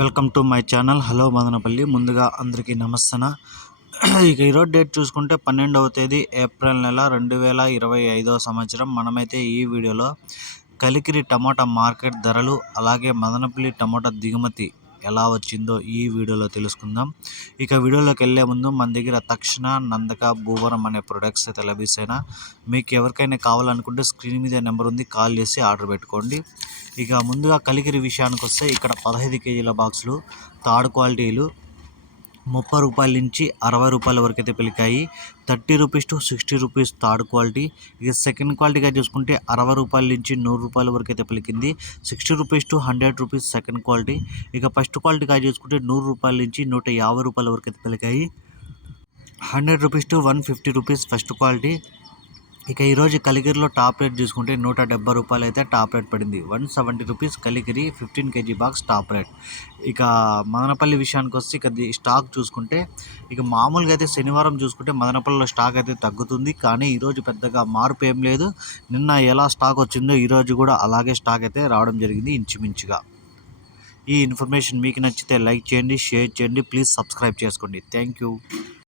Welcome to my channel. Hello Madanapalle. ముందుగా అందరికీ నమస్తన. ఇక ఈరోజు డేట్ చూసుకుంటే పన్నెండవ తేదీ ఏప్రిల్ నెల రెండు వేల ఇరవై ఐదవ సంవత్సరం. మనమైతే ఈ వీడియోలో కలికిరి టమాటా మార్కెట్ ధరలు అలాగే మదనపల్లి టమాటా దిగుమతి ఎలా వచ్చిందో ఈ వీడియోలో తెలుసుకుందాం. ఇక వీడియోలోకి వెళ్ళే ముందు మన దగ్గర తక్షణ నందక భూవరం అనే ప్రొడక్ట్స్ అయితే లభిస్తాయినా. మీకు ఎవరికైనా కావాలనుకుంటే స్క్రీన్ మీద నెంబర్ ఉంది కాల్ చేసి ఆర్డర్ పెట్టుకోండి. ఇక ముందుగా కలిగిరి విషయానికి వస్తే ఇక్కడ పదహైదు కేజీల బాక్సులు థర్డ్ క్వాలిటీలు ముప్పై రూపాయల నుంచి అరవై రూపాయల వరకు అయితే పలికాయి. Thirty rupees to sixty rupees third quality. ఇక సెకండ్ క్వాలిటీగా చూసుకుంటే అరవై రూపాయల నుంచి నూరు రూపాయల వరకు అయితే పలికింది. Sixty rupees to hundred rupees second quality. ఇక ఫస్ట్ క్వాలిటీగా చూసుకుంటే నూరు రూపాయల నుంచి నూట యాభై రూపాయల వరకు అయితే పలికాయి. Hundred rupees to one fifty rupees first quality. ఇక ఈరోజు కలిగిరిలో టాప్ రేట్ చూసుకుంటే నూట డెబ్బై రూపాయలు అయితే టాప్ రేట్ పడింది. One seventy rupees Kaligiri fifteen KG box top rate. ఇక మదనపల్లి విషయానికి వస్తే ఇక స్టాక్ చూసుకుంటే ఇక మామూలుగా అయితే శనివారం చూసుకుంటే మదనపల్లిలో స్టాక్ అయితే తగ్గుతుంది. కానీ ఈరోజు పెద్దగా మార్పు ఏం లేదు. నిన్న ఎలా స్టాక్ వచ్చిందో ఈరోజు కూడా అలాగే స్టాక్ అయితే రావడం జరిగింది ఇంచుమించుగా. ఈ ఇన్ఫర్మేషన్ మీకు నచ్చితే లైక్ చేయండి షేర్ చేయండి ప్లీజ్ సబ్స్క్రైబ్ చేసుకోండి. Thank you.